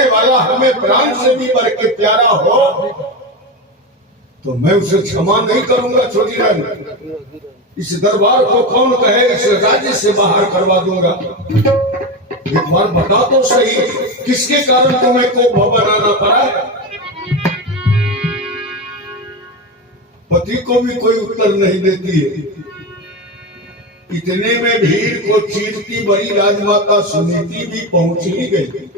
करने वाला हमें प्राण से भी बढ़ के प्यारा हो तो मैं उसे क्षमा नहीं करूंगा। छोटी रानी, इस दरबार को कौन कहे इस राज्य से बाहर करवा दूंगा। एक बार बता तो सही, किसके कारण तुम्हें को बनाना पड़ा। पति को भी कोई उत्तर नहीं देती है। इतने में भीड़ को चीरती बड़ी राजमाता सुनीति भी पहुंच ही गई।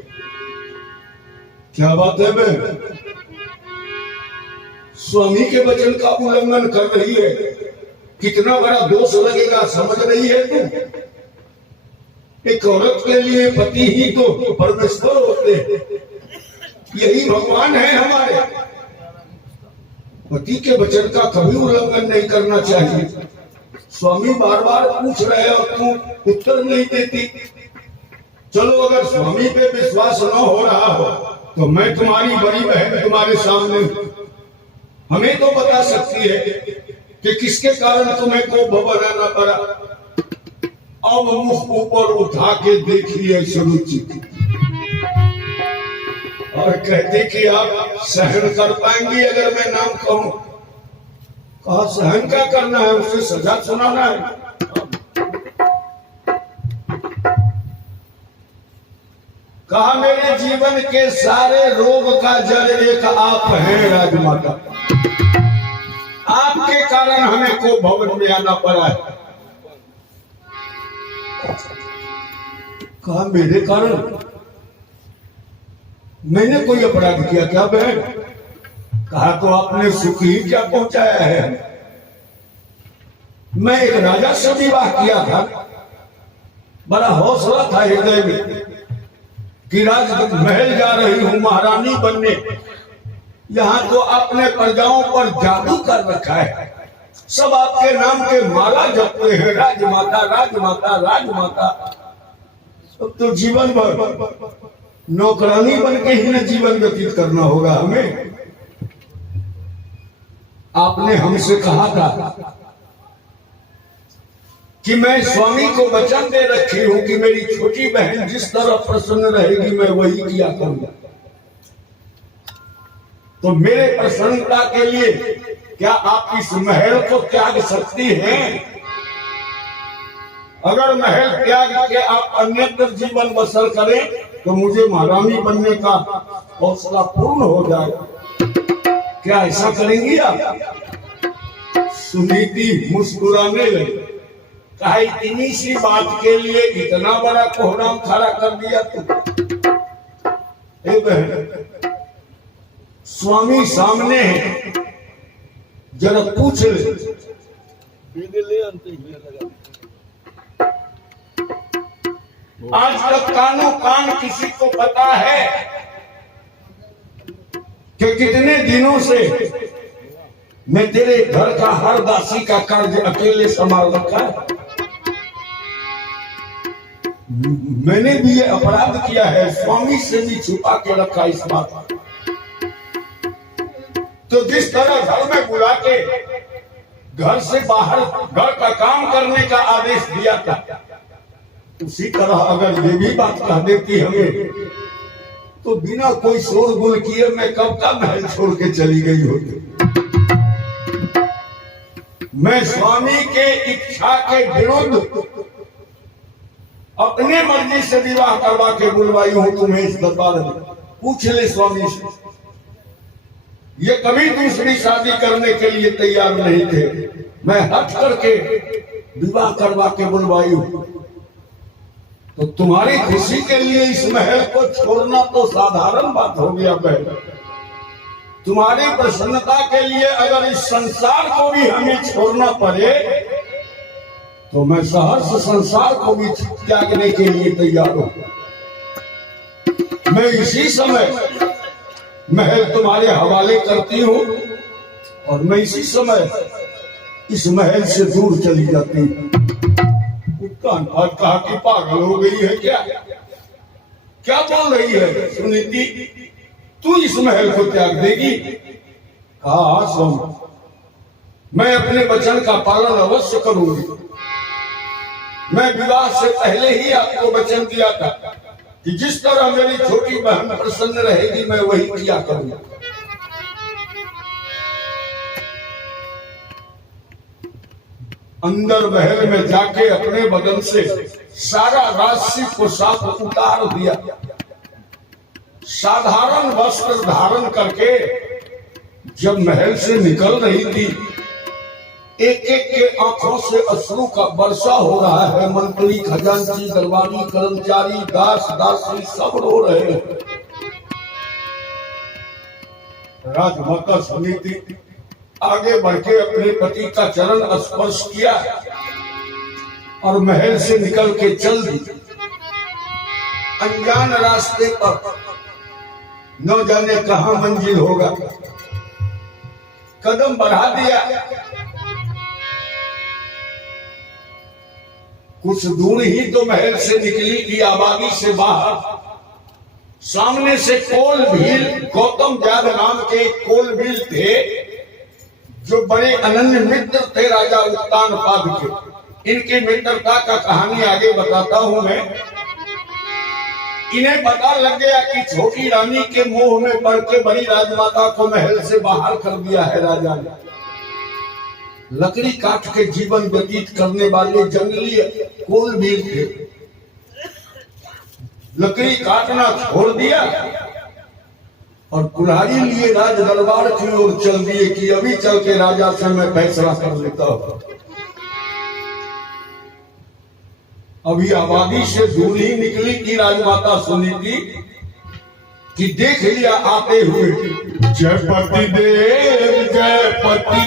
क्या बात है बहन, स्वामी के वचन का उल्लंघन कर रही है। कितना बड़ा दोष लगेगा समझ रही है तुम। एक औरत के लिए पति ही तो परमेश्वर होते हैं, यही भगवान है हमारे। पति के वचन का कभी उल्लंघन नहीं करना चाहिए। स्वामी बार बार पूछ रहे और तू उत्तर नहीं देती। चलो अगर स्वामी पे विश्वास न हो रहा हो तो मैं तुम्हारी बड़ी बहन तुम्हारे सामने हूं। हमें तो बता सकती है कि किसके कारण तुम्हें को बनाना पड़ा। अब मुख ऊपर उठा के देखिए सुरुचि और कहते कि आप सहन कर पाएंगी अगर मैं नाम कहूं। कहा सहन क्या करना है, उसे सजा सुनाना है। कहा मेरे जीवन के सारे रोग का जड़ एक आप हैं राजमाता। आपके कारण हमें को भवन में आना पड़ा है। कहा मेरे कारण? मैंने कोई अपराध किया क्या बहन? कहा तो आपने सुख ही क्या पहुंचाया है। मैं एक राजा से विवाह किया था। बड़ा हौसला था हृदय में कि राजमहल जा रही हूं महारानी बनने। यहां तो अपने प्रजाओं पर जादू कर रखा है। सब आपके नाम के माला जपते हैं, राजमाता राजमाता राजमाता। अब तो जीवन भर नौकरानी बन के ही न जीवन व्यतीत करना होगा हमें। आपने हमसे कहा था कि मैं स्वामी को वचन दे रखी हूं कि मेरी छोटी बहन जिस तरह प्रसन्न रहेगी मैं वही किया करूंगा। तो मेरे प्रसन्नता के लिए क्या आप इस महल को त्याग सकती हैं? अगर महल त्याग के आप अन्यत्र जीवन बसर करें तो मुझे महारानी बनने का हौसला पूर्ण हो जाएगा। क्या ऐसा करेंगी आप? सुनीति मुस्कुराने लगी। कहा इतनी सी बात के लिए इतना बड़ा कोहराम खड़ा कर दिया तुम। स्वामी सामने है, जरा पूछ ले। आज तक कानो कान किसी को पता है कि कितने दिनों से मैं तेरे घर का हर दासी का कर्ज अकेले संभाल रखा है। मैंने भी ये अपराध किया है, स्वामी से भी छुपा के रखा इस बात। तो जिस तरह घर में बुला के घर से बाहर घर का काम करने का आदेश दिया था, उसी तरह अगर ये भी बात कह देती हमें तो बिना कोई शोरगुल किए मैं कब का महल छोड़ के चली गई होती। मैं स्वामी के इच्छा के विरुद्ध अपने मर्जी से विवाह करवा के बुलवाई हूं तुम्हें इस दरबार में। पूछ ले स्वामी से। ये कभी दूसरी शादी करने के लिए तैयार नहीं थे, मैं हट करके विवाह करवा के बुलवाई हूं। तो तुम्हारी खुशी के लिए इस महल को छोड़ना तो साधारण बात हो गया बहन। तुम्हारी प्रसन्नता के लिए अगर इस संसार को भी हमें छोड़ना पड़े तो मैं सहर्ष संसार को भी त्यागने के लिए तैयार हूं। मैं इसी समय महल तुम्हारे हवाले करती हूं और मैं इसी समय इस महल से दूर चली जाती हूं। कहा कि पागल हो गई है क्या? क्या बोल रही है सुनीति? तू इस महल को त्याग देगी? कहा स्वामी, मैं अपने वचन का पालन अवश्य करूंगी। मैं विवाह से पहले ही आपको वचन दिया था कि जिस तरह मेरी छोटी बहन प्रसन्न रहेगी मैं वही किया करूंगा। अंदर महल में जाके अपने बदन से सारा राशि पोशाक उतार दिया, साधारण वस्त्र धारण करके जब महल से निकल रही थी, एक एक के आंखों से अश्रु का वर्षा हो रहा है। मंत्री, खजांची, दरबारी, कर्मचारी, दास दासी सब रो रहे हैं। राजमाता सुनीति आगे बढ़ के अपने पति का चरण स्पर्श किया और महल से निकल के चल दी। अनजान रास्ते पर न जाने कहां मंजिल होगा, कदम बढ़ा दिया। कुछ दूर ही तो महल से निकली कि आबादी से बाहर सामने से कोल भील, गौतम व्याध नाम के कोल भील थे जो बड़े अनन्य मित्र थे राजा उत्तानपाद के। इनकी मित्रता का कहानी आगे बताता हूं मैं। इन्हें पता लग गया कि छोटी रानी के मोह में पड़ के बड़ी राजमाता को महल से बाहर कर दिया है राजा ने। लकड़ी काट के जीवन व्यतीत करने वाले जंगली कोलवीर थे, लकड़ी काटना छोड़ दिया और कुल्हाड़ी लिए राज दरबार की ओर चल दिए कि अभी चल के राजा से मैं फैसला कर लेता हूं। अभी आबादी से दूर ही निकली कि राजमाता सुनीति कि देख लिया आते हुए, जय पति देव, जय पति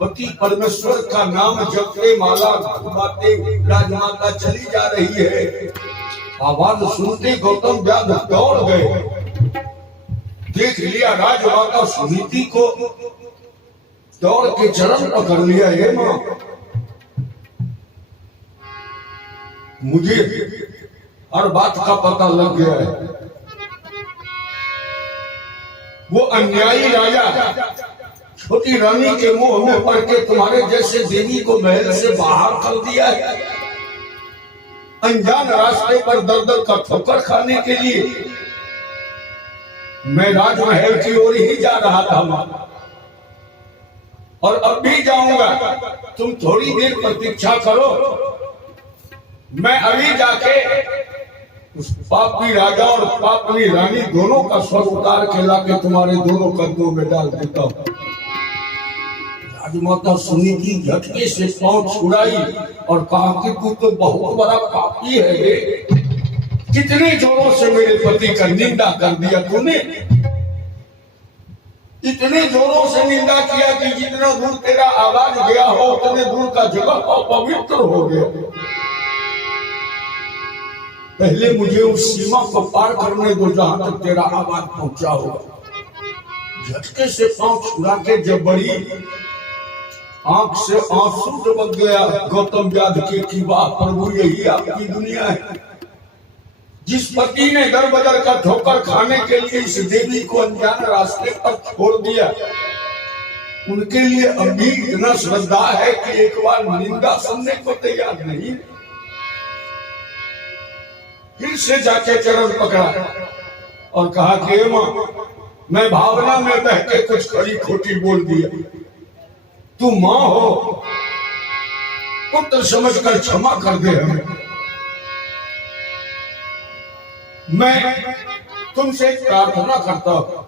पति परमेश्वर का नाम जपते माला घुमाते राजमाता चली जा रही है। आवाज सुनते गौतम व्याध दौड़ गए, देख लिया राजमाता सुनीति को, दौड़ के चरण पकड़ लिया। हे मां, मुझे हर बात का पता लग गया है। वो अन्यायी राजा छोटी रानी के मुंह में पड़ के तुम्हारे जैसे देवी को महल से बाहर कर दिया है। अनजान रास्ते पर दर दर का ठोकर खाने के लिए मैं राजमहल की ओर ही जा रहा था और अब भी जाऊंगा। तुम थोड़ी देर प्रतीक्षा करो, मैं अभी जाके उस पापी राजा और पापनी रानी दोनों का स्वर उतार के लाके तुम्हारे दोनों कदमों में डाल देता हूं। राजमाता सुनीति झटके से पांव छुड़ाई और कहा कि तू तो बहुत बड़ा पापी है, कितने जोरों से मेरे पति का निंदा कर दिया तूने। इतने जोरों से निंदा किया कि जितना दूर तेरा आवाज गया हो उतने दूर का जगह अपवित्र हो गया। पहले मुझे उस सीमा को पार करने दो जहां तक तेरा आवाज पहुंचा होगा। झटके से पांव छुड़ा के जब बड़ी आंख से आंसू टपक गया गौतम व्याध के कि वाह प्रभु, यही आपकी दुनिया है। जिस पति ने दर बदर का ठोकर खाने के लिए इस देवी को अनजान रास्ते पर छोड़ दिया, उनके लिए अभी इतना श्रद्धा है कि एक बार निंदा सुनने को तैयार नहीं। फिर से जाके चरण पकड़ा और कहा कि मां, मैं भावना में बह के कुछ खरी खोटी बोल दिया। तू मां हो, पुत्र समझकर क्षमा कर दे हमें। मैं तुमसे एक प्रार्थना करता हूं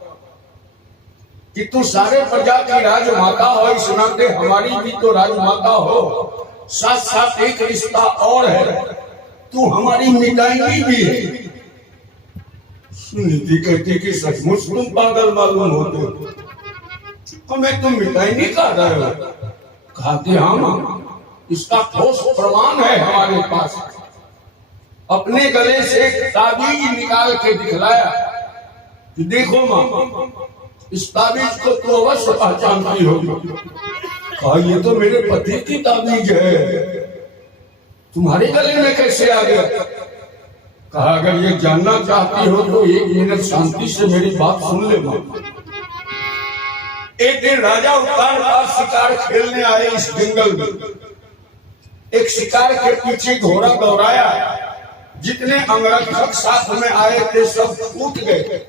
कि तू सारे प्रजा की राजमाता हो, इस नाते हमारी भी तो राजमाता हो। साथ साथ एक रिश्ता और है, तू हमारी मिठाई भी है। सुनीति कहती कि सचमुच तुम पागल मालूम होते हो। हमें तुम मिठाई नहीं खा रहे हो? कहा कि हाँ मां, इसका ठोस प्रमाण है हमारे पास। अपने गले से एक ताबीज निकाल के दिखलाया कि देखो मां, इस ताबीज को तो अवश्य पहचानती होगी। कहा ये तो मेरे पति की ताबीज है, तुम्हारे गले में कैसे आ गया? कहा अगर ये जानना चाहती हो तो 1 मिनट शांति से मेरी बात सुन ले मां। एक दिन राजा उत्तान का शिकार खेलने आए इस जंगल में। एक शिकार के पीछे घोड़ा दौड़ाया, जितने अंगरक्षक साथ में आए थे सब छूट गए,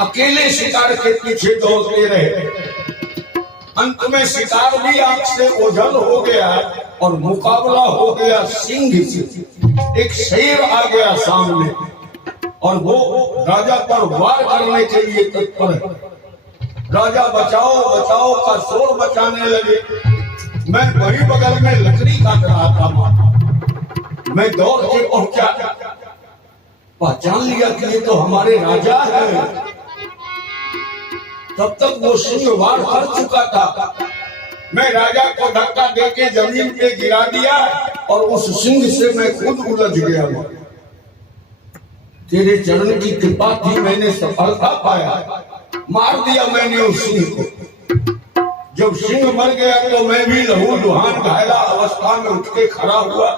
अकेले शिकार के पीछे दौड़ते रहे। अंत में शिकार भी आंख से ओझल हो गया और मुकाबला हो गया सिंह से। एक शेर आ गया सामने और वो राजा पर वार करने के लिए तत्पर है। राजा बचाओ बचाओ का शोर मचाने लगे। मैं वही बगल में लकड़ी काट रहा था। मैं दौड़ के पहुंचा, पहचान लिया कि ये तो हमारे राजा हैं। तब तक वो सिंह वार कर चुका था। मैं राजा को धक्का देके जमीन पे गिरा दिया और उस सिंह से मैं खुद उलझ गया। तेरे चरण की कृपा थी, मैंने सफलता पाया। मार दिया मैंने उस सिंह को। जब सिंह मर गया तो मैं भी लहू लुहान घायला अवस्था में उठ के खड़ा हुआ।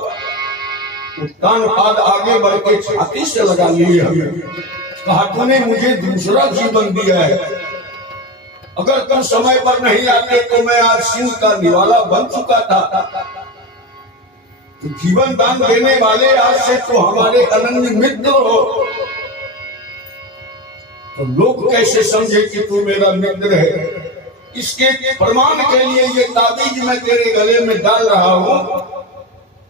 उत्तान पाद आगे बढ़ के छाती से लगा लिए हमें। कहा तूने मुझे दूसरा जीवन दिया है, अगर तुम समय पर नहीं आते तो मैं आज सिंह का निवाला बन चुका था। तो जीवन दान देने वाले आज से तो हमारे अनन्य मित्र हो। तो लोग कैसे समझे कि तू मेरा मित्र है? इसके प्रमाण के लिए ये ताबीज मैं तेरे गले में डाल रहा हूं,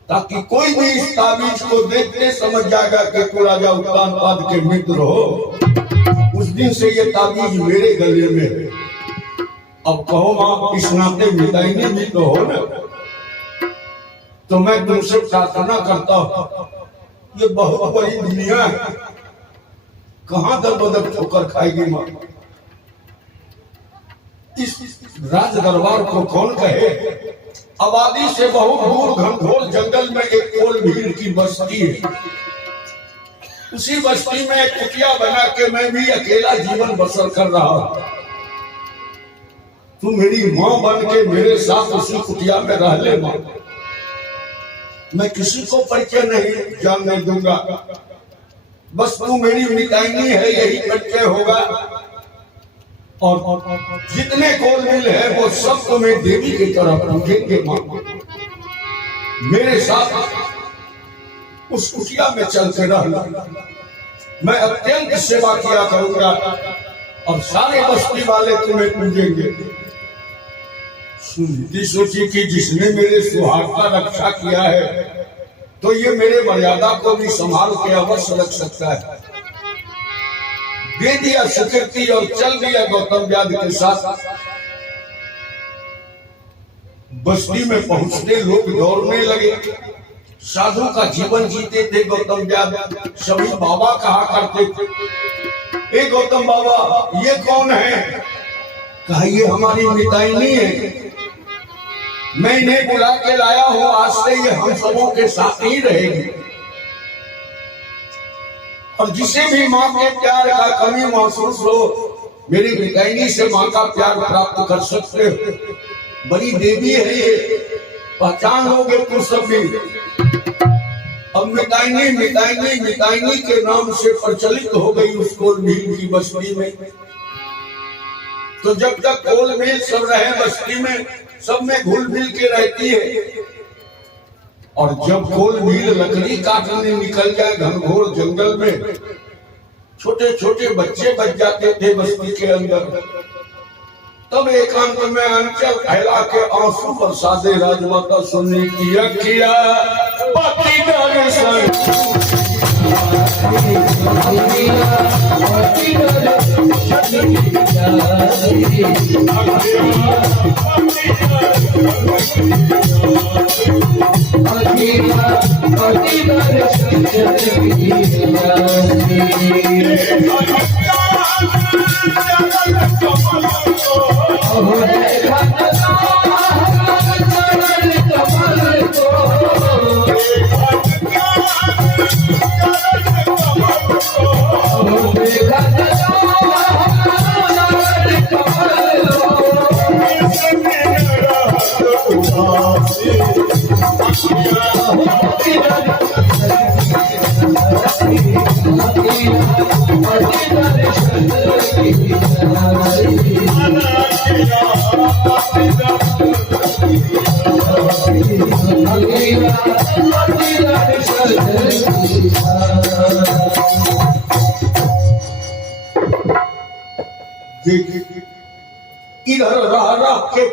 ताकि कोई भी इस ताबीज को देखते समझ जाएगा कि तू राजा उत्तानपाद के मित्र हो। उस दिन से ये ताबीज मेरे गले में है। अब कहो मां, इस नाते मिताइनी भी तो हो ना। तो मैं तुमसे प्रार्थना करता हूं, ये बहुत बड़ी दुनिया है, कहां दर बदर ठोकर खाएगी मां? इस राज दरबार को कौन कहे? आबादी से बहुत दूर घनघोर जंगल में एक कोल भीड़ की बस्ती है। उसी बस्ती में एक कुटिया बना के मैं भी अकेला जीवन बसर कर रहा हूं। तू मेरी मां बन के मेरे साथ उसी कुटिया में रह ले मां। मैं किसी को परिचय नहीं जानने दूंगा, बस तू मेरी मिताइनी है यही परिचय होगा। और जितने कोल मिल है वो सब तुम्हें देवी की तरफ पूजेंगे मां। मेरे साथ उस कुटिया में चलते रहना, मैं अत्यंत सेवा किया करूंगा और सारे बस्ती वाले तुम्हें पूजेंगे। सुनती सोची कि जिसने मेरे सुहाग का रक्षा किया है तो ये मेरे मर्यादा को भी संभाल के अवश्य रख सकता है। दे दिया स्वीकृति और चल दिया गौतम व्याध के साथ। बस्ती में पहुंचते लोग दौड़ने लगे। साधु का जीवन जीते थे गौतम व्याध, सभी बाबा कहा करते थे। ए गौतम बाबा, ये कौन है? कहा ये हमारी मिताइनी है, मैं इन्हें बुला के लाया हूं, आज से ये हम सबों के साथ ही रहेगी। और जिसे भी मां के प्यार का कमी महसूस हो, मेरी मिताइनी से मां का प्यार प्राप्त कर सकते हो। बड़ी देवी है ये, पहचान लोगे तुम सब भी। अब मिताइनी मिताइनी मिताइनी के नाम से प्रचलित हो गई उस कोल भील की बस्ती में। तो जब तक कोल भील सब रहे बस्ती में, सब में घुल मिल के रहती है। और जब कोल भील लकड़ी काटने निकल जाए घनघोर जंगल में, छोटे छोटे बच्चे बच जाते थे बस्ती के अंदर। तब एकांत में अंचल फैला के आंसू बरसाते राजमाता सुनने की किया पति दर्शन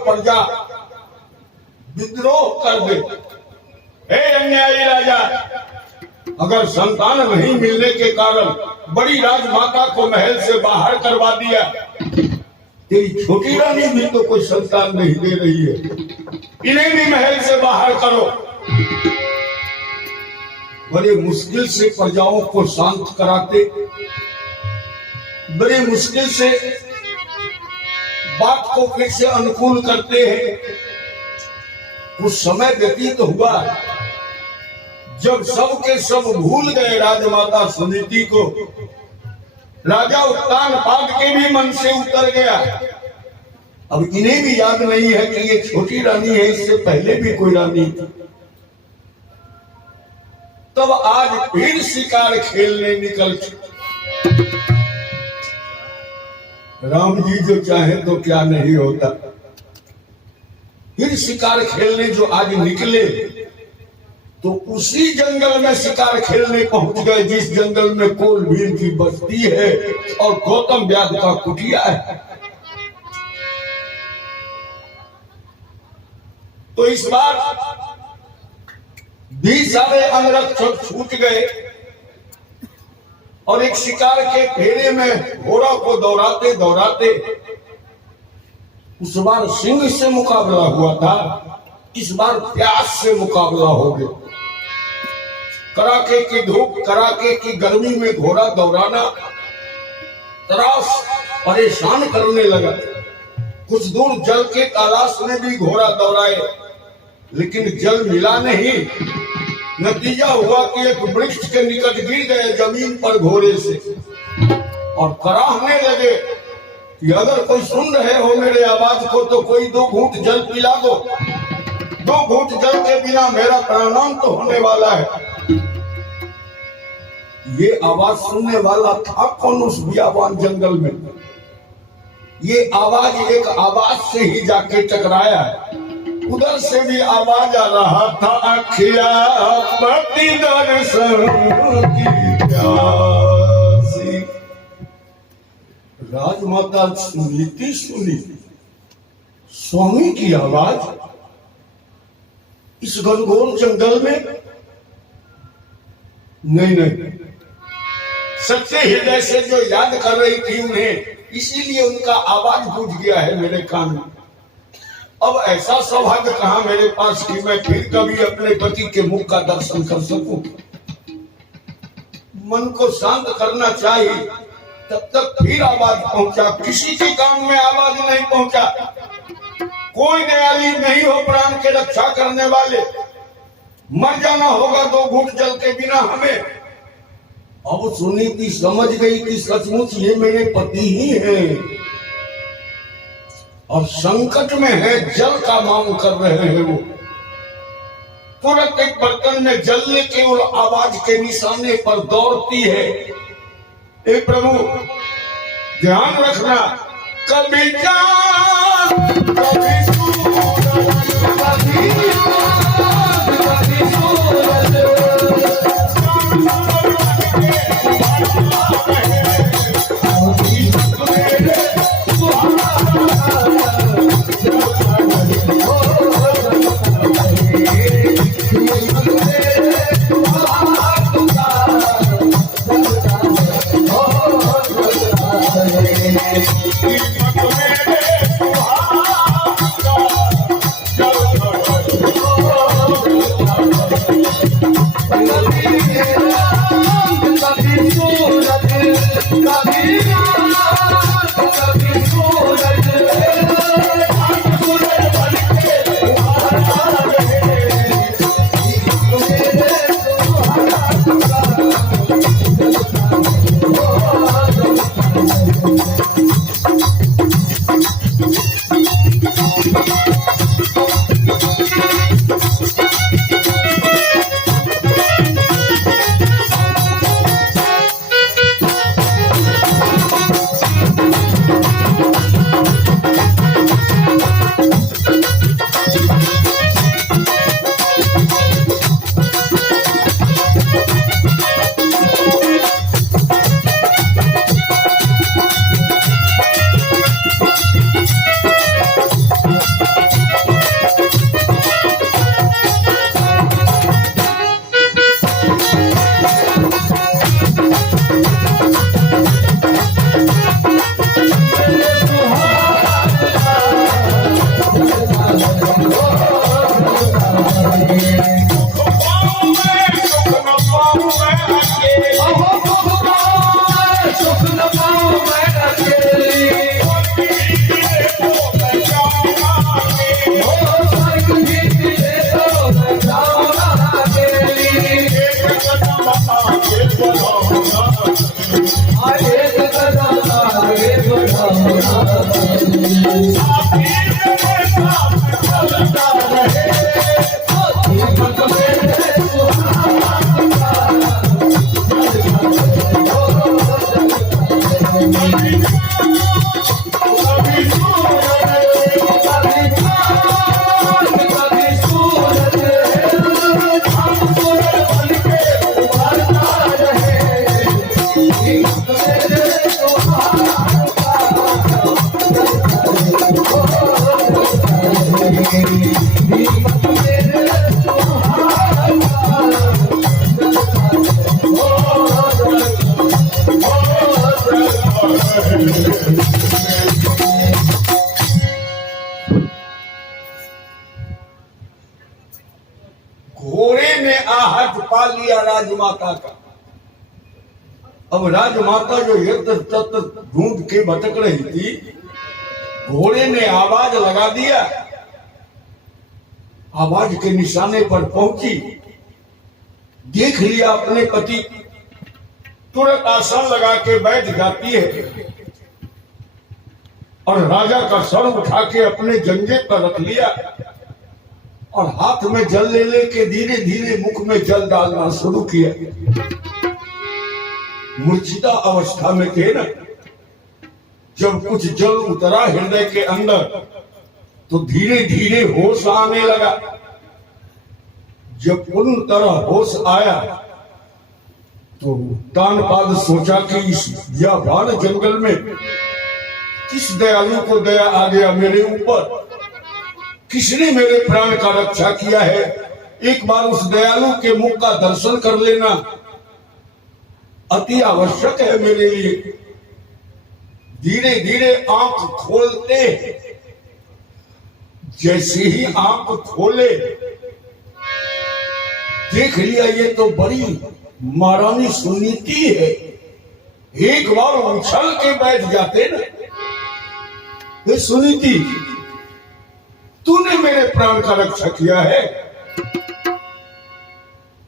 प्रजा विद्रोह कर दे। हे अन्यायी राजा, अगर संतान नहीं मिलने के कारण बड़ी राजमाता को महल से बाहर करवा दिया, तेरी छोटी रानी भी तो कोई संतान नहीं दे रही है, इन्हें भी महल से बाहर करो। बड़े मुश्किल से प्रजाओं को शांत कराते, बड़े मुश्किल से बात को फिर से अनुकूल करते हैं। कुछ समय व्यतीत हुआ, जब सब के सब भूल गए राजमाता सुनीति को, राजा उत्तानपाद के भी मन से उतर गया। अब इन्हें भी याद नहीं है कि ये छोटी रानी है, इससे पहले भी कोई रानी थी। तब आज फिर शिकार खेलने निकल चुके। राम जी जो चाहे तो क्या नहीं होता। फिर शिकार खेलने जो आज निकले, तो उसी जंगल में शिकार खेलने पहुंच गए जिस जंगल में कोलभीर की बस्ती है और गौतम व्याध का कुटिया है। तो इस बार भी सारे अंगरक्षक छूट गए और एक शिकार के फेरे में घोड़ा को दौड़ाते दौड़ाते, उस बार सिंह से मुकाबला हुआ था, इस बार प्यास से मुकाबला हो गया। कड़ाके की धूप, कड़ाके की गर्मी में घोड़ा दौड़ाना त्रास परेशान करने लगा। कुछ दूर जल के तलाश में भी घोड़ा दौड़ाए, लेकिन जल मिला नहीं। नतीजा हुआ कि एक वृक्ष के निकट गिर गए जमीन पर घोड़े से और कराहने लगे कि अगर कोई सुन रहे हो मेरे आवाज को तो कोई 2 घूंट जल पिला दो। 2 घूंट जल के बिना मेरा प्राणांत तो होने वाला है। ये आवाज सुनने वाला था कौन उस बियाबान जंगल में? ये आवाज एक आवाज से ही जाके टकराया है। उधर से भी आवाज आ रहा था, अखिया पति दर्शन की प्यासी। राजमाता सुनीति सुनी स्वामी की आवाज इस घनघोर जंगल में। नहीं, सच्चे हृदय से जो याद कर रही थी उन्हें, इसीलिए उनका आवाज गूंज गया है मेरे कान में। अब ऐसा सौभाग्य कहां मेरे पास कि मैं फिर कभी अपने पति के मुख का दर्शन कर सकूं। मन को शांत करना चाहिए, तब तक फिर आवाज पहुंचा। किसी के कान में आवाज नहीं पहुंचा। कोई दयालु नहीं हो प्राण के रक्षा करने वाले, मर जाना होगा 2 घूंट जल के बिना हमें। अब सुनीति समझ गई कि सचमुच ये मेरे पति ही हैं और संकट में है, जल का मांग कर रहे हैं वो। तुरंत एक बर्तन में जल लेके और आवाज के निशाने पर दौड़ती है। ए प्रभु ध्यान रखना, कभी जान कभी सूरज, कभी आग, कभी सूरज। घोड़े ने आहट पा लिया राजमाता का। अब राजमाता जो यत्र तत्र ढूंढ के भटक रही थी, घोड़े ने आवाज लगा दिया। आवाज के निशाने पर पहुंची, देख लिया अपने पति, तुरंत आसन लगा के बैठ जाती है और राजा का सर उठा के अपने जंजे पर रख लिया और हाथ में जल ले लेके धीरे धीरे मुख में जल डालना शुरू किया। मूर्छिता अवस्था में थे न, जब कुछ जल उतरा हृदय के अंदर तो धीरे धीरे होश आने लगा। जब पूर्ण तरह होश आया तो तानपाद सोचा कि इस व्यापार जंगल में किस दयालु को दया आ गया मेरे ऊपर, किसने मेरे प्राण का रक्षा किया है। एक बार उस दयालु के मुख का दर्शन कर लेना अति आवश्यक है मेरे लिए। धीरे धीरे आंख खोलते, जैसे ही आंख खोले देख लिया ये तो बड़ी महारानी सुनीति है। एक बार उछल के बैठ जाते ना, ये सुनीति तूने मेरे प्राण का रक्षा किया है,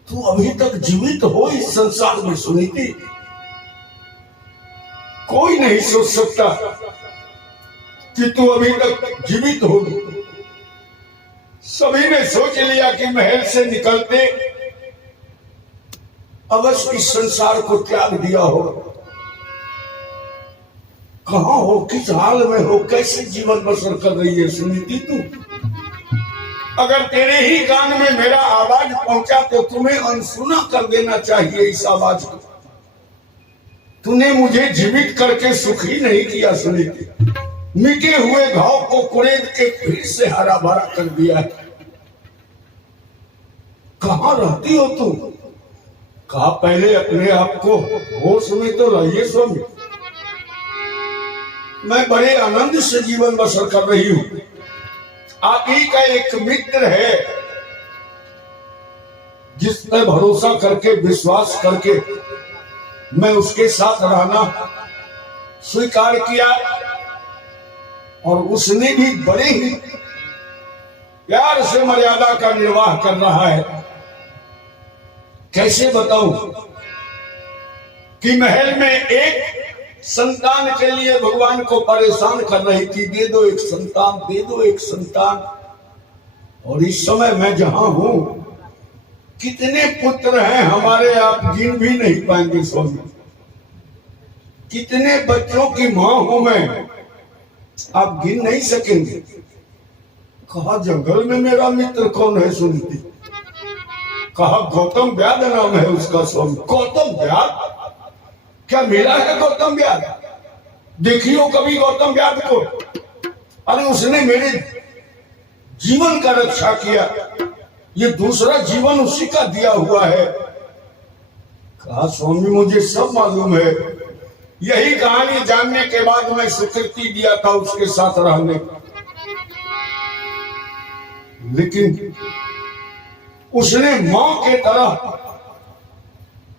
तू अभी तक जीवित हो इस संसार में सुनीति। कोई नहीं सोच सकता कि तू अभी तक जीवित होगी। सभी ने सोच लिया कि महल से निकलते अवश्य इस संसार को त्याग दिया हो। कहां हो, किस हाल में हो, कैसे जीवन बसर कर रही है सुनीति तू। अगर तेरे ही कान में मेरा आवाज पहुंचा तो तुम्हें अनसुना कर देना चाहिए इस आवाज को। तूने मुझे जीवित करके सुखी नहीं किया सुनीति, मिटे हुए घाव को कुरेद के फिर से हरा भरा कर दिया है। कहां रहती हो तू? कहा पहले अपने आप को होश में तो रहिए स्वामी। मैं बड़े आनंद से जीवन बसर कर रही हूं। आप ही का एक मित्र है जिस पर भरोसा करके विश्वास करके मैं उसके साथ रहना स्वीकार किया और उसने भी बड़े ही प्यार से मर्यादा का निर्वाह कर रहा है। कैसे बताऊं कि महल में एक संतान के लिए भगवान को परेशान कर रही थी, दे दो एक संतान, दे दो एक संतान। और इस समय मैं जहां हूं, कितने पुत्र हैं हमारे आप गिन भी नहीं पाएंगे स्वामी। कितने बच्चों की मां हूं मैं, आप गिन नहीं सकेंगे। कहा जंगल में मेरा मित्र कौन है सुनती। कहा गौतम व्याध नाम है उसका स्वामी। गौतम व्याध? क्या मेरा है गौतम व्याध? देखियो कभी गौतम व्याध को। अरे उसने मेरे जीवन का रक्षा किया, ये दूसरा जीवन उसी का दिया हुआ है। कहा स्वामी मुझे सब मालूम है, यही कहानी जानने के बाद मैं स्वीकृति दिया था उसके साथ रहने का। लेकिन उसने मां के तरह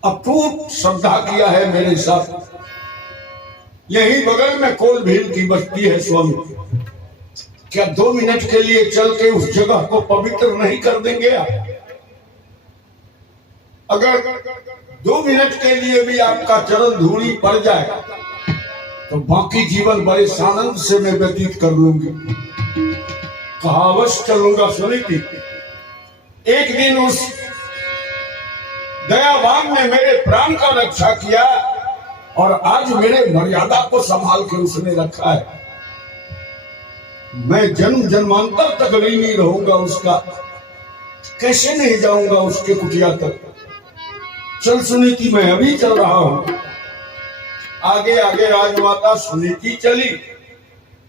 अटूट श्रद्धा किया है मेरे साथ। यही बगल में कोल भील की बस्ती है स्वामी। क्या 2 मिनट के लिए चल के उस जगह को पवित्र नहीं कर देंगे आप? अगर 2 मिनट के लिए भी आपका चरण धूली पड़ जाए तो बाकी जीवन बड़े सानंद से मैं व्यतीत कर लूंगी। कहा अवश्य चलूंगा सुनीति। एक दिन उस दयावान ने मेरे प्राण का रक्षा किया और आज मेरे मर्यादा को संभाल के उसने रखा है। मैं जन्म जन्मांतर तक ऋणी रहूंगा उसका। कैसे नहीं जाऊंगा उसके कुटिया तक। चल सुनीति, मैं अभी चल रहा हूं। आगे आगे राजमाता सुनीति चली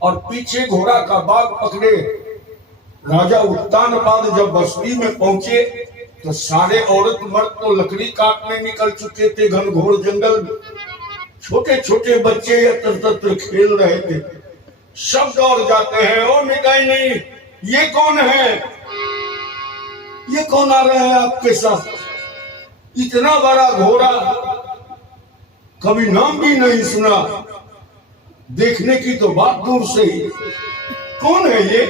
और पीछे घोड़ा का बाग पकड़े राजा उत्तानपाद जब बस्ती में पहुंचे तो सारे औरत मर्द तो लकड़ी काटने निकल चुके थे घनघोर जंगल में। छोटे छोटे बच्चे यत्र तत्र खेल रहे थे। सब दौड़ जाते हैं, ओ मिटाई नहीं, ये कौन है, ये कौन आ रहा है आपके साथ, इतना बड़ा घोड़ा, कभी नाम भी नहीं सुना, देखने की तो बात दूर से ही, कौन है ये।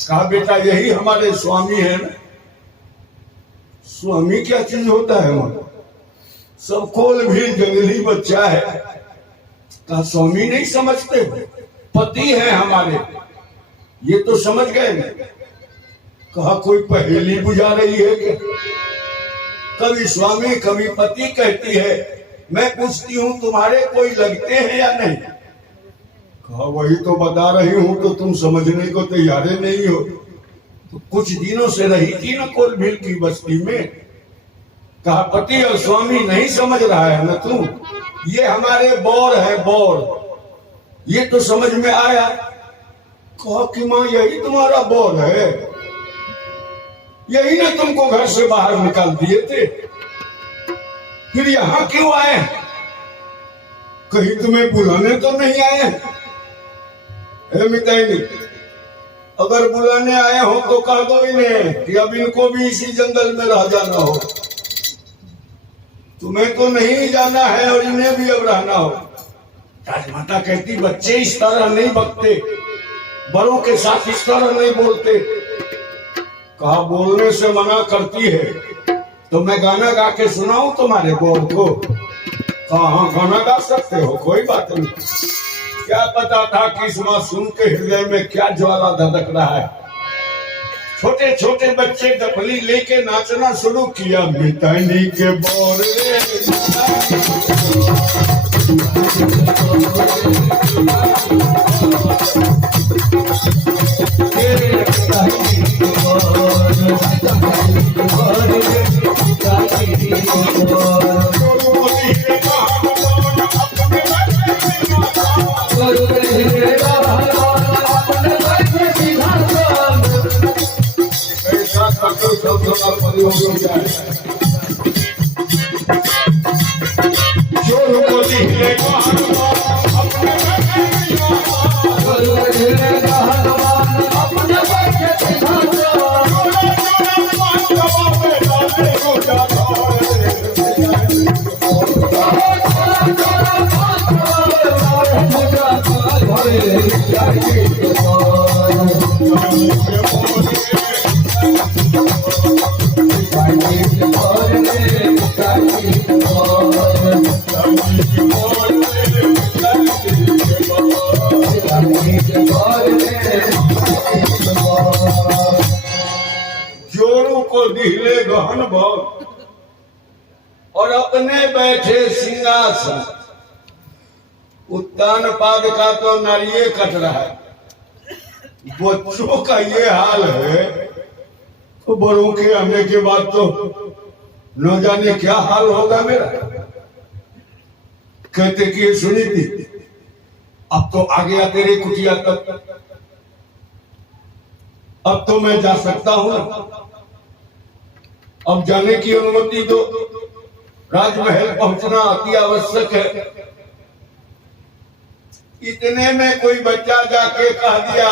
कहा बेटा यही हमारे स्वामी है ना। स्वामी क्या चीज होता है वहां, सब कोल भी जंगली बच्चा है। कहा स्वामी नहीं समझते, पति है हमारे, ये तो समझ गए ना। कहा कोई पहेली बुझा रही है क्या, कभी स्वामी कभी पति कहती है, मैं पूछती हूँ तुम्हारे कोई लगते हैं या नहीं। कहा वही तो बता रही हूँ, तो तुम समझने को तैयार नहीं हो। तो कुछ दिनों से रही थी ना कोलभील की बस्ती में। कहा पति और स्वामी नहीं समझ रहा है ना तू, ये हमारे बौर है बौर, ये तो समझ में आया। कहा कि माँ यही तुम्हारा बौर है, यही ना तुमको घर से बाहर निकाल दिए थे, फिर यहां क्यों आए, कहीं तुम्हें बुलाने तो नहीं आए। मिताई अगर बुलाने आए हो तो कह दो इन्हें कि अब इनको भी इसी जंगल में रह जाना हो, तुम्हें तो नहीं जाना है और इन्हें भी अब रहना हो। राजमाता कहती बच्चे इस तरह नहीं बकते, बड़ों के साथ इस तरह नहीं बोलते। कहा बोलने से मना करती है तो मैं गाना गा के सुनाऊं तुम्हारे बौर को। कहा हाँ गाना गा सकते हो, कोई बात नहीं। क्या पता था कि इस मासूम के हृदय में क्या ज्वाला धधक रहा है। छोटे छोटे बच्चे डफली लेके नाचना शुरू किया, मिताई के बौर जोरू को दिले गहन भव और अपने बैठे सिंहासन। उत्तानपाद का तो नारिये कट रहा है, बच्चों का ये हाल है तो बड़ों के आने के बाद तो न जाने क्या हाल होगा मेरा। कहते कि ये सुनी थी, अब तो आ गया तेरे कुटिया तक, अब तो मैं जा सकता हूं, अब जाने की अनुमति दो, राजमहल पहुंचना अति आवश्यक है। इतने में कोई बच्चा जाके कह दिया